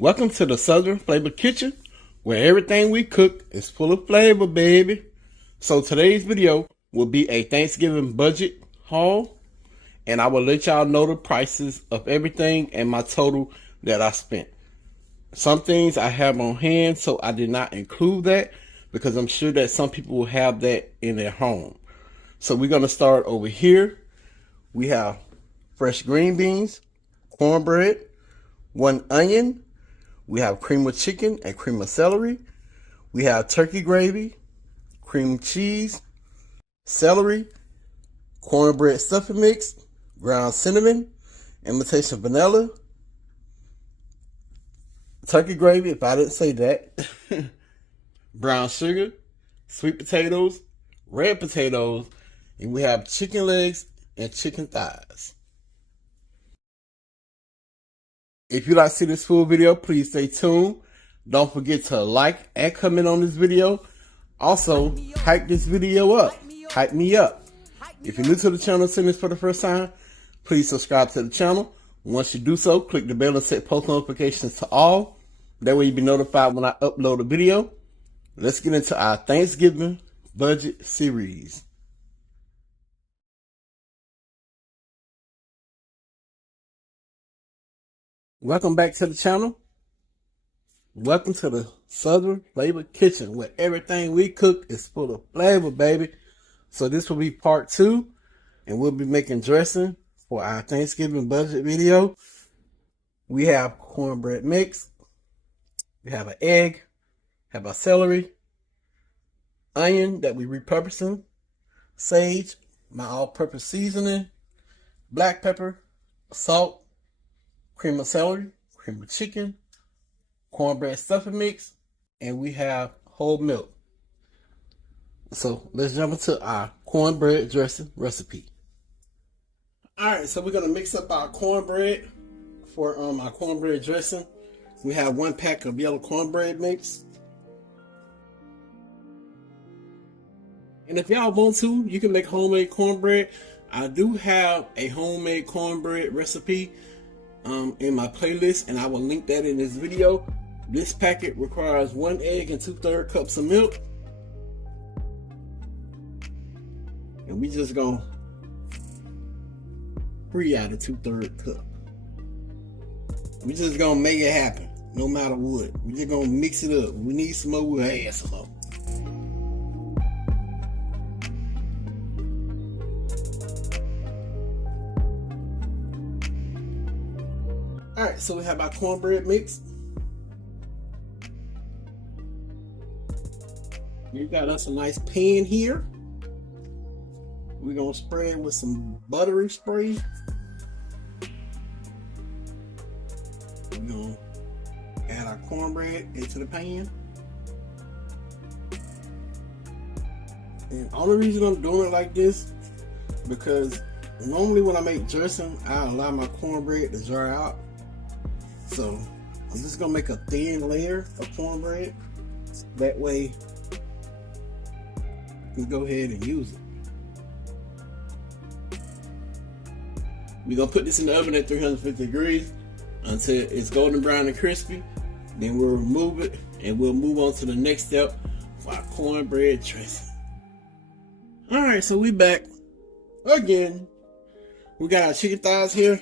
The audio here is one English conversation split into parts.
Welcome to the Southern Flavor Kitchen, where everything we cook is full of flavor, baby. So today's video will be a Thanksgiving budget haul, and I will let y'all know the prices of everything and my total that I spent. Some things I have on hand, so I did not include that because I'm sure that some people will have that in their home. So we're going to start over here. We have fresh green beans, cornbread, 1 onion. We have cream of chicken and cream of celery. We have turkey gravy, cream cheese, celery, cornbread stuffing mix, ground cinnamon, imitation vanilla, turkey gravy, if I didn't say that, brown sugar, sweet potatoes, red potatoes, and we have chicken legs and chicken thighs. If you like to see this full video, please stay tuned. Don't forget to like and comment on this video. Also, hype this video up. Hype me up. If you're new to the channel, seeing this for the first time, please subscribe to the channel. Once you do so, click the bell and set post notifications to all. That way you'll be notified when I upload a video. Let's get into our Thanksgiving budget series. Welcome back to the channel. Welcome to the Southern Flavor Kitchen, where everything we cook is full of flavor, baby. So this will be part 2, and we'll be making dressing for our Thanksgiving budget video. We have cornbread mix. We have an egg, have a celery, onion that we repurposing, sage, my all-purpose seasoning, black pepper, salt, cream of celery, cream of chicken, cornbread stuffing mix, and we have whole milk. So let's jump into our cornbread dressing recipe. Alright, so we're going to mix up our cornbread for our cornbread dressing. We have 1 pack of yellow cornbread mix. And if y'all want to, you can make homemade cornbread. I do have a homemade cornbread recipe in my playlist, and I will link that in this video. This packet requires 1 egg and 2/3 cups of milk, and we just gonna free out of 2/3 cup. We just gonna make it happen no matter what. We just gonna mix it up. We need some more, we'll add some more. Alright, so we have our cornbread mix. We got us a nice pan here. We're going to spray it with some buttery spray. We're going to add our cornbread into the pan. And the only reason I'm doing it like this, because normally when I make dressing, I allow my cornbread to dry out. So I'm just gonna make a thin layer of cornbread. That way I can go ahead and use it. We're gonna put this in the oven at 350 degrees until it's golden brown and crispy. Then we'll remove it and we'll move on to the next step for our cornbread dressing. Alright, so we back again. We got our chicken thighs here.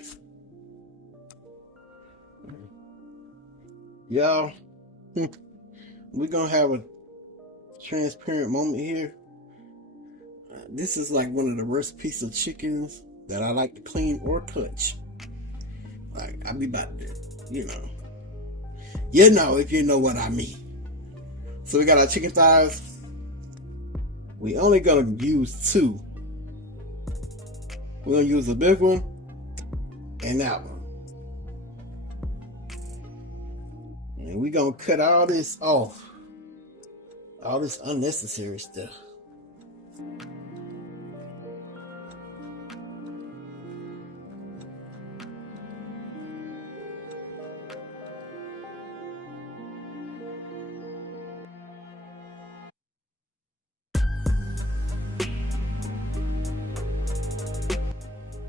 Y'all, we're gonna have a transparent moment here. This is like one of the worst pieces of chickens that I like to clean or touch. Like, I be about to, you know if you know what I mean. So we got our chicken thighs. We only gonna use 2. We're gonna use the big one and that one. And we're gonna cut all this off. All this unnecessary stuff.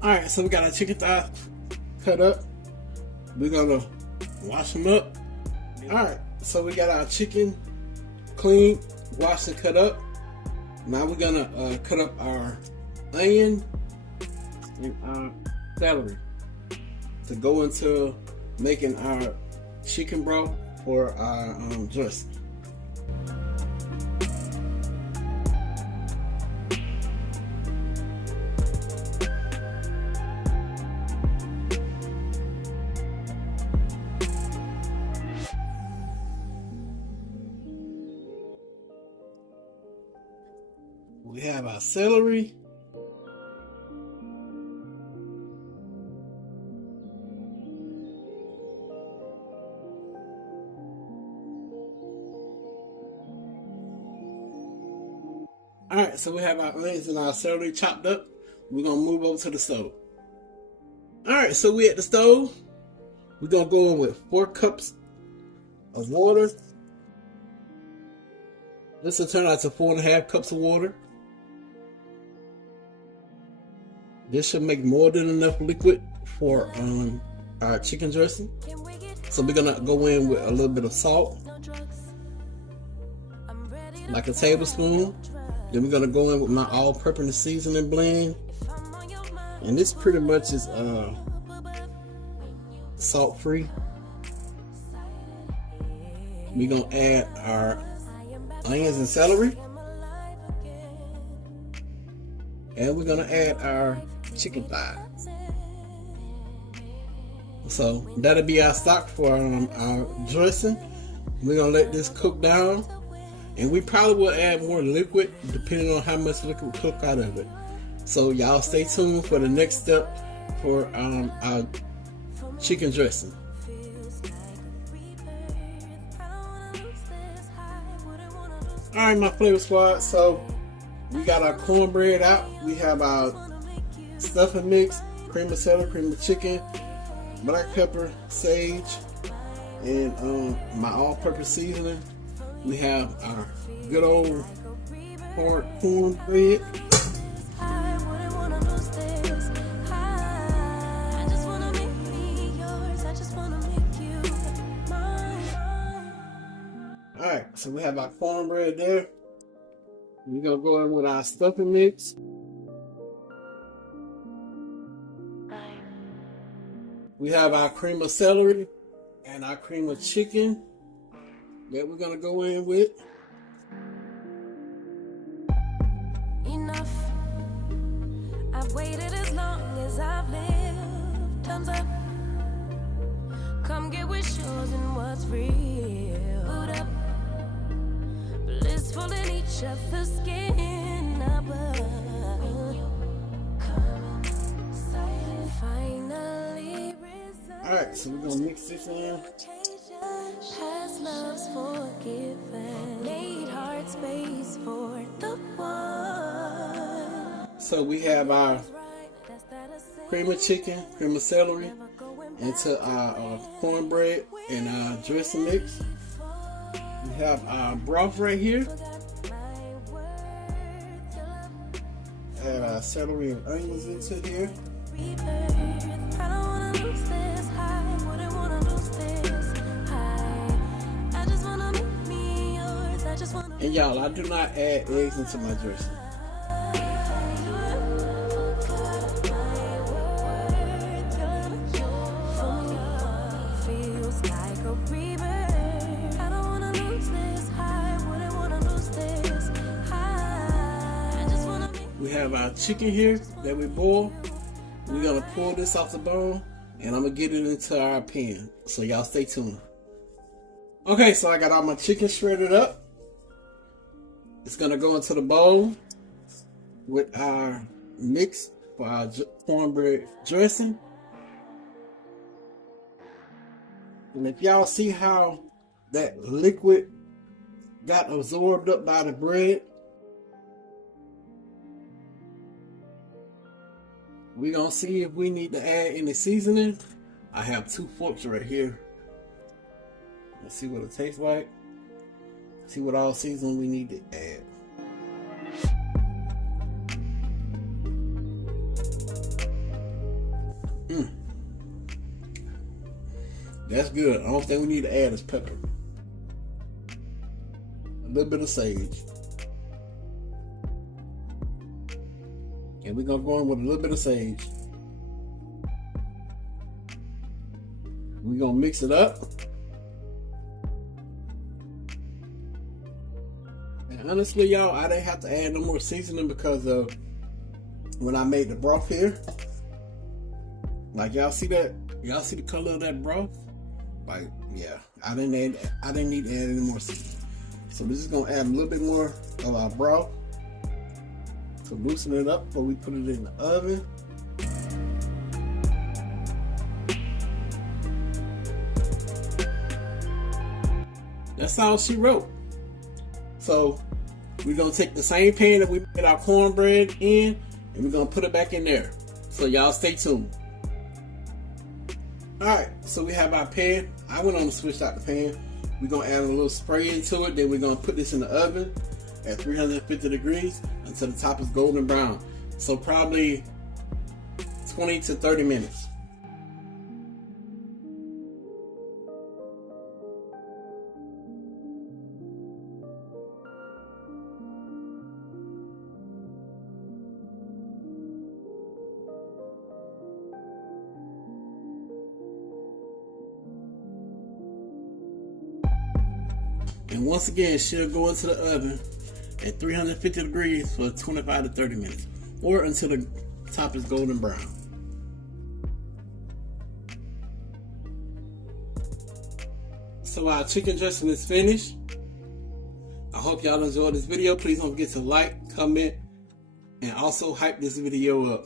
Alright, so we got our chicken thighs cut up. We're gonna wash them up Alright, so we got our chicken clean, washed and cut up. Now we're gonna cut up our onion and our celery to go into making our chicken broth for our dressing. We have our celery. Alright, so we have our onions and our celery chopped up. We're going to move over to the stove. Alright, so we at the stove. We're going to go in with 4 cups of water. This will turn out to 4.5 cups of water. This should make more than enough liquid for our chicken dressing. So we're going to go in with a little bit of salt, like a tablespoon. Then we're going to go in with my all-purpose seasoning blend. And this pretty much is salt-free. We're going to add our onions and celery. And we're going to add our chicken thighs. So that'll be our stock for our dressing. We're going to let this cook down. And we probably will add more liquid depending on how much liquid we cook out of it. So y'all stay tuned for the next step for our chicken dressing. Alright, my flavor squad, so we got our cornbread out. We have our stuffing mix, cream of celery, cream of chicken, black pepper, sage, and my all-purpose seasoning. We have our good old hard cornbread. Alright, so we have our cornbread there. We're going to go in with our stuffing mix. We have our cream of celery and our cream of chicken that we're going to go in with. Enough. I've waited as long as I've lived. Thumbs up. Come get with yours and what's real. Boot up. Blissful in each other's skin above. Finally resolved. Alright, so we're going to mix this in. Past love's forgiven. Made hard space for the one. So we have our cream of chicken, cream of celery, into our cornbread and our dressing mix. We have our broth right here. Add our celery and onions into here. And y'all, I do not add eggs into my dressing. We have our chicken here that we boil. We're gonna pull this off the bone and I'm gonna get it into our pan. So y'all stay tuned. Okay, so I got all my chicken shredded up. It's gonna go into the bowl with our mix for our cornbread dressing. And if y'all see how that liquid got absorbed up by the bread, we're gonna see if we need to add any seasoning. I have 2 forks right here. Let's see what it tastes like. See what all seasoning we need to add. That's good. The only thing we need to add is pepper. little bit of sage. And we're going to go in with a little bit of sage. We're going to mix it up. And honestly, y'all, I didn't have to add no more seasoning because of when I made the broth here. Like, y'all see that? Y'all see the color of that broth? Like, yeah, I didn't need to add any more seasoning. So we're just gonna add a little bit more of our broth to loosen it up before we put it in the oven. That's all she wrote. So we're gonna take the same pan that we made our cornbread in, and we're gonna put it back in there. So y'all stay tuned. Alright, so we have our pan. I went on to switch out the pan. We're gonna add a little spray into it, then we're gonna put this in the oven at 350 degrees until the top is golden brown. So probably 20 to 30 minutes. And once again, she'll go into the oven at 350 degrees for 25 to 30 minutes, or until the top is golden brown. So our chicken dressing is finished. I hope y'all enjoyed this video. Please don't forget to like, comment, and also hype this video up.